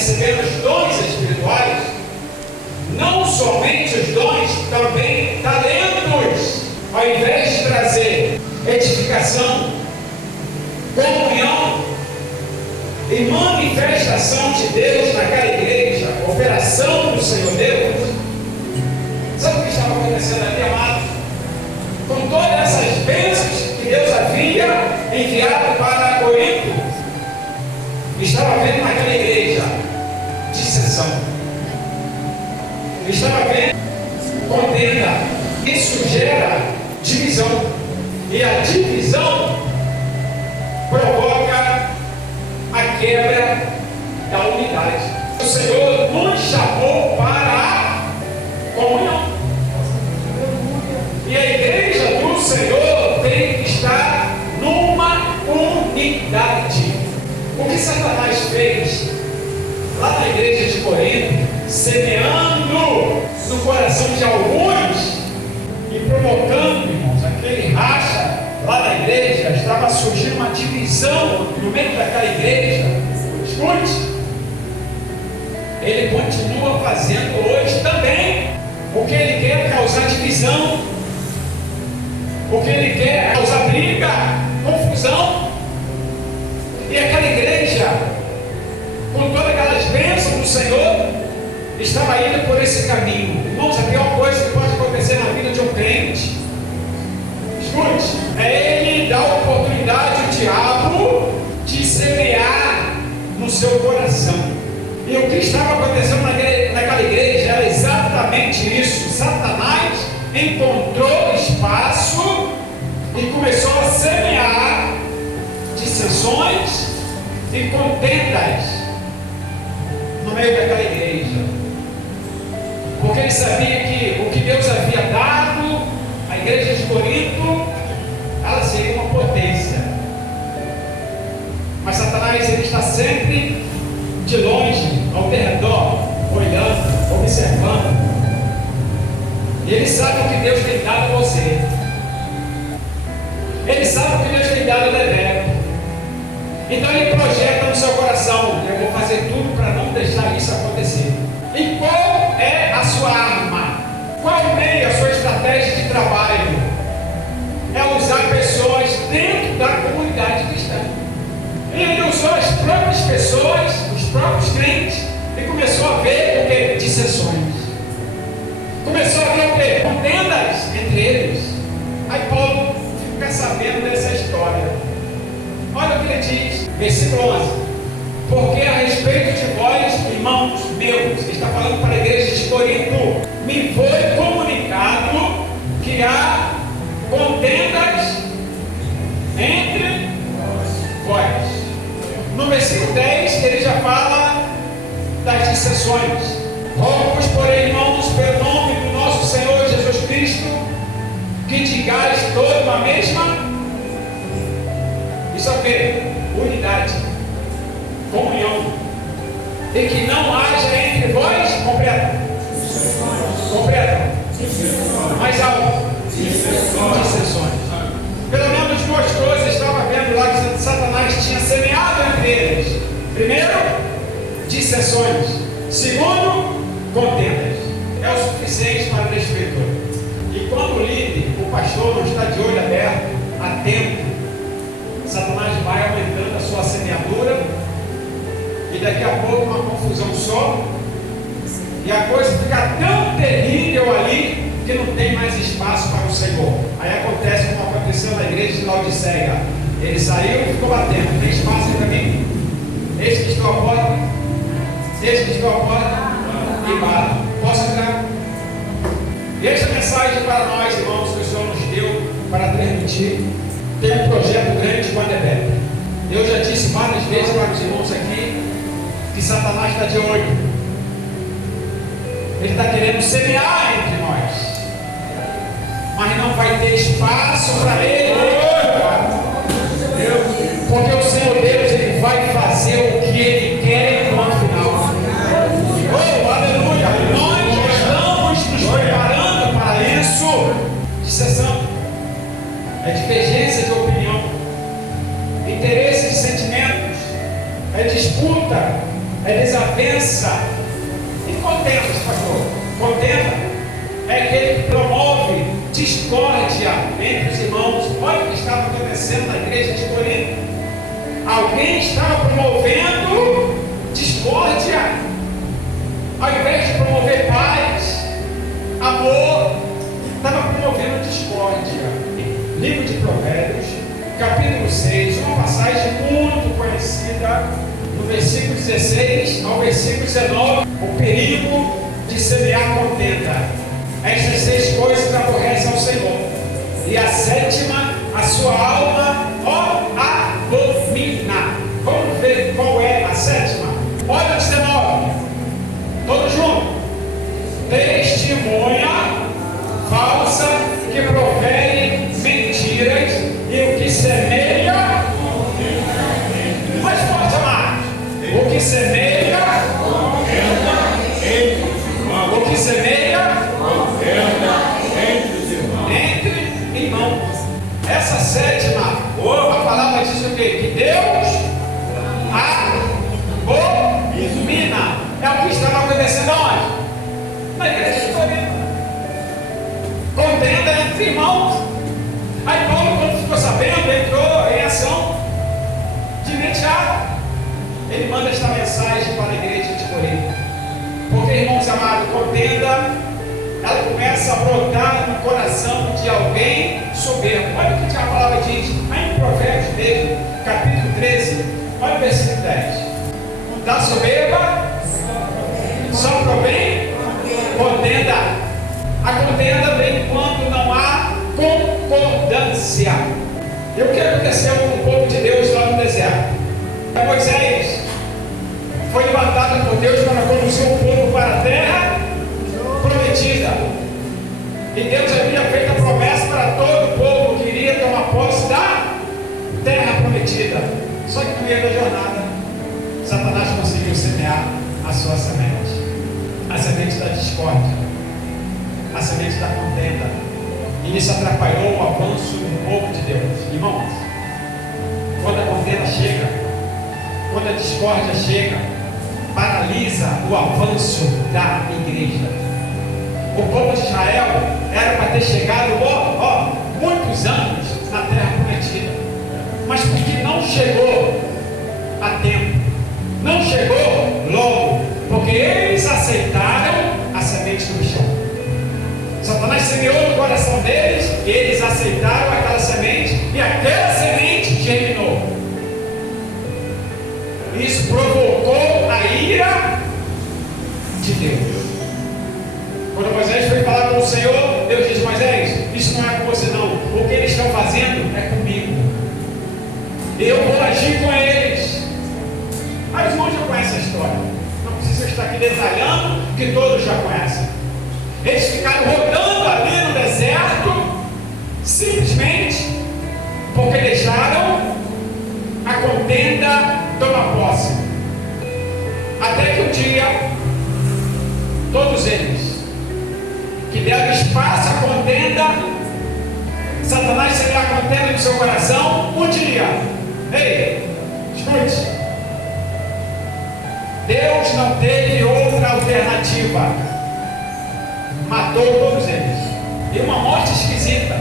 recebendo os dons espirituais, não somente os dons, também talentos, ao invés de trazer edificação, comunhão e manifestação de Deus naquela igreja, operação do Senhor Deus. Sabe o que estava acontecendo ali, amados? Com todas essas bênçãos que Deus havia enviado para Corinto, estava havendo naquela igreja dissensão, estava havendo contenda. Isso gera divisão, e a divisão provoca a quebra da unidade. O Senhor nos chamou para a comunhão, e a igreja do Senhor tem que estar numa unidade. O que Satanás fez lá na igreja de Corinto, semeando no coração de alguns e provocando, irmãos, aquele racha lá na igreja, estava surgindo uma divisão no meio daquela igreja. Escute, ele continua fazendo hoje também, porque ele quer causar divisão, porque ele quer causar briga, confusão. E aquela igreja, com todas aquelas bênçãos do Senhor, estava indo por esse caminho. Irmãos, a pior coisa que pode acontecer na vida de um crente, escute, é ele dar oportunidade ao diabo de semear no seu coração. E o que estava acontecendo naquela igreja era exatamente isso. Satanás encontrou espaço e começou a semear dissensões e contendas no meio daquela igreja, porque ele sabia que o que Deus havia dado à igreja de Corinto, ela seria uma potência. Mas Satanás, ele está sempre de longe, ao redor, olhando, observando, e ele sabe o que Deus tem dado a você, ele sabe o que Deus tem dado a Bebeto. Então ele projeta no seu coração: eu vou fazer tudo para não deixar isso acontecer. E qual é a sua arma? Qual o meio, a sua estratégia de trabalho? É usar pessoas dentro da comunidade cristã. E ele usou as próprias pessoas, os próprios crentes, e começou a ver o que? Dissensões. Começou a ver o que? Contendas entre eles. Aí Paulo fica sabendo dessa história. Olha o que ele diz, versículo 11: porque a respeito de vós, irmãos meus, está falando para a igreja de Corinto, me foi comunicado que há contendas entre vós. No versículo 10, ele já fala das dissensões. Rogo-vos, porém, irmãos, pelo nome do nosso Senhor Jesus Cristo, que digais toda uma mesma. Isso é o quê? Unidade, comunhão, e que não haja entre vós completa. Mais alto. Dissensões. Pelo menos duas coisas estava vendo lá que Satanás tinha semeado entre eles. Primeiro, dissensões. Segundo, contendas. É o suficiente para destruir. E quando o líder, o pastor, não está de olho aberto, atento, Satanás vai aumentando a sua semeadura, e daqui a pouco uma confusão só, e a coisa fica tão terrível ali que não tem mais espaço para o Senhor. Aí acontece como aconteceu na igreja de Laodiceia. Ele saiu e ficou batendo: tem espaço para mim? Eis que estou à porta, eis que estou à porta e bato. Posso entrar? E esta mensagem para nós, irmãos, que o Senhor nos deu para transmitir, tem um projeto grande com a Bebeto. Eu já disse várias vezes para os irmãos aqui que Satanás está de olho. Ele está querendo semear entre nós, mas não vai ter espaço para ele. Porque o Senhor Deus, ele vai fazer o que ele quer no final. Oh, aleluia! Nós estamos nos preparando para isso. Dissensão é divergência de opinião, interesse de sentimentos, é disputa, é desavença. E contenda, pastor? Contenda é aquele que promove discórdia entre os irmãos. Olha o que estava acontecendo na igreja de Corinto. Alguém estava promovendo discórdia, ao invés de promover paz, amor, estava promovendo discórdia. Livro de Provérbios, capítulo 6, uma passagem muito conhecida, no versículo 16 ao versículo 19, o perigo de semear contenda. Estas 6 coisas aborrecem ao Senhor, e a 7ª, a sua alma, abomina. Vamos ver qual é a 7ª. Olha o 19, todos juntos. Testemunha falsa que profere mentiras, e o que semeia, mais forte, amado, o que semeia, o que semeia entre irmãos. Essa 7ª, a palavra diz o quê? Que Deus abomina. É o que estava acontecendo onde? Na igreja de Corinto. Contenda entre irmãos. Aí Paulo, quando ficou sabendo, entrou em ação de imediato. Ele manda esta mensagem para a igreja de Corinto. Porque, irmãos amados, contenda, ela começa a brotar no coração de alguém soberbo. Olha o que a palavra diz, aí em Provérbios dele, capítulo 13, olha o versículo 10. Da soberba só provém contenda. A contenda vem quando não há concordância. E o que aconteceu com o povo de Deus lá no deserto? Moisés foi levantado por Deus para conduzir o povo para a terra prometida. E Deus havia feito a promessa para todo o povo que iria tomar posse da terra prometida. Só que no meio da jornada, Satanás conseguiu semear a sua semente, a semente da discórdia, a semente da contenda. E isso atrapalhou o avanço do povo de Deus. Irmãos, quando a contenda chega, quando a discórdia chega, paralisa o avanço da igreja. O povo de Israel era para ter chegado muitos anos na terra prometida, mas porque não chegou a tempo, não chegou logo, porque eles aceitaram a semente do chão. Satanás semeou no coração deles, e eles aceitaram aquela semente, e aquela semente germinou. Isso provocou a ira de Deus. Quando Moisés foi falar com o Senhor, Deus disse: Moisés, isso não é com você não, o que eles estão fazendo é comigo, eu vou agir com eles. Aí os irmãos já conhecem a história, não precisa estar aqui detalhando, que todos já conhecem. Eles ficaram rodando ali no deserto, simplesmente porque deixaram a contenda tomar posse. Até que um dia, todos eles que deram espaço à contenda, Satanás seria a contenda do seu coração, um dia, ei, escute, Deus não teve outra alternativa. Matou todos eles. E uma morte esquisita.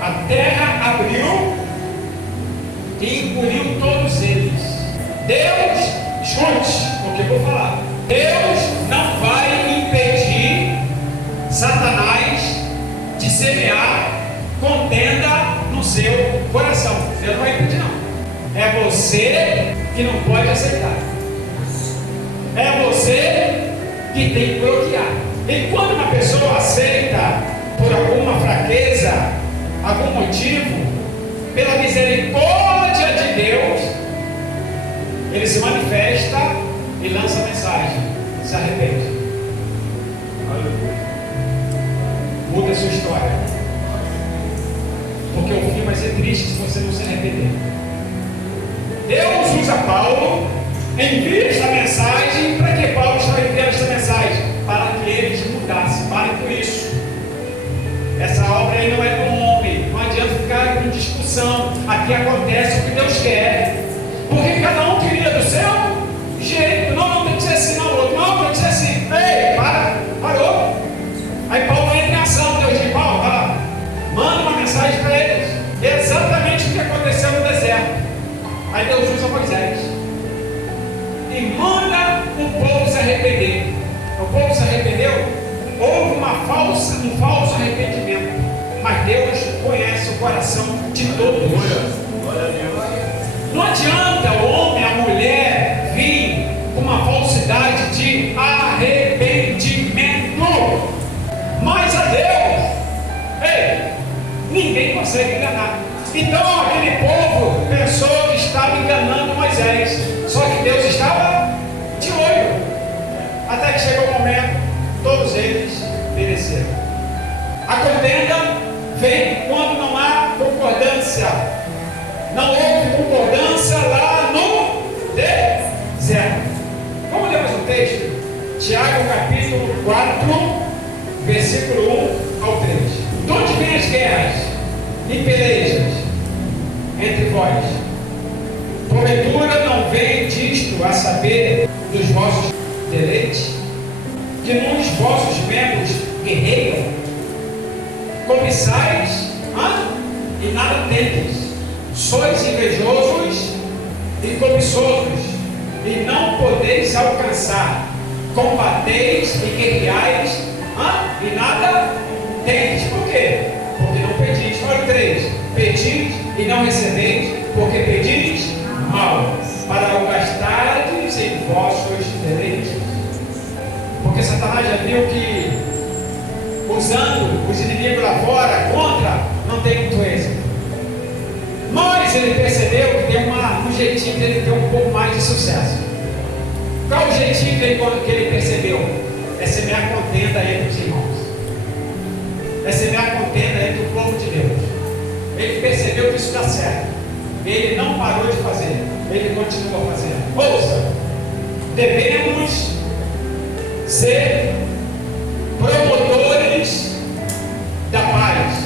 A terra abriu e engoliu todos eles. Deus, escute o que eu vou falar. Deus não vai impedir Satanás de semear contenda no seu coração. Deus não vai impedir, não. É você que não pode aceitar. É você que tem que bloquear. E quando uma pessoa aceita por alguma fraqueza, algum motivo, pela misericórdia de Deus, ele se manifesta e lança a mensagem: se arrepende. Muda a sua história, porque o fim vai ser triste se você não se arrepender. Deus usa Paulo, envia esta mensagem. Para que Paulo está enviando esta mensagem? Para que eles mudassem. Pare com isso. Essa obra aí não é do homem. Não adianta ficar com discussão. Aqui acontece o que Deus quer. Porque cada um queria do seu jeito. Não tem que ser e manda o povo se arrepender. O povo se arrependeu, houve um falso arrependimento, mas Deus conhece o coração de todos. Não adianta o homem, a mulher vir com uma falsidade de arrependimento, mas a Deus, ninguém consegue enganar. Então aquele povo pensou que estava enganando Moisés, só que Deus estava de olho, até que chegou o momento, todos eles pereceram. A contenda vem quando não há concordância. Não houve concordância lá no deserto. Vamos ler mais um texto? Tiago capítulo 4, versículo 1 ao 3. De onde vêm as guerras e pelejas entre vós? Porventura não vem disto a saber dos vossos deleites, que nos vossos membros guerreiam, cobiçais e nada tendes, sois invejosos e cobiçosos, e não podeis alcançar, combateis e guerreais e nada tendes. Por quê? Porque não pedis. Olha o 3: pedis e não recebeis, porque pedis mal, para o gastardes em vossos deleites. Porque Satanás já viu que usando os inimigos lá fora contra, não tem muito êxito. Mas ele percebeu que tem um jeitinho dele ter um pouco mais de sucesso. Qual o jeitinho que ele percebeu? É semear contenda entre os irmãos, é semear contenda entre o povo de Deus. Ele percebeu que isso dá certo, ele não parou de fazer, ele continua fazendo. Ouça, devemos ser promotores da paz,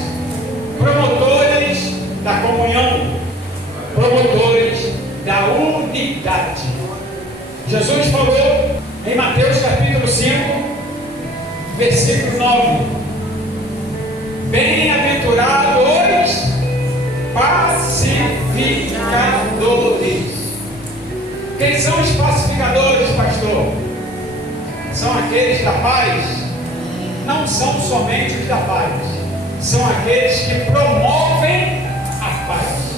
promotores da comunhão, promotores da unidade. Jesus falou em Mateus capítulo 5, versículo 9: bem-aventurados pacificadores. Quem são os pacificadores, pastor? São aqueles da paz? Não são somente os da paz, são aqueles que promovem a paz.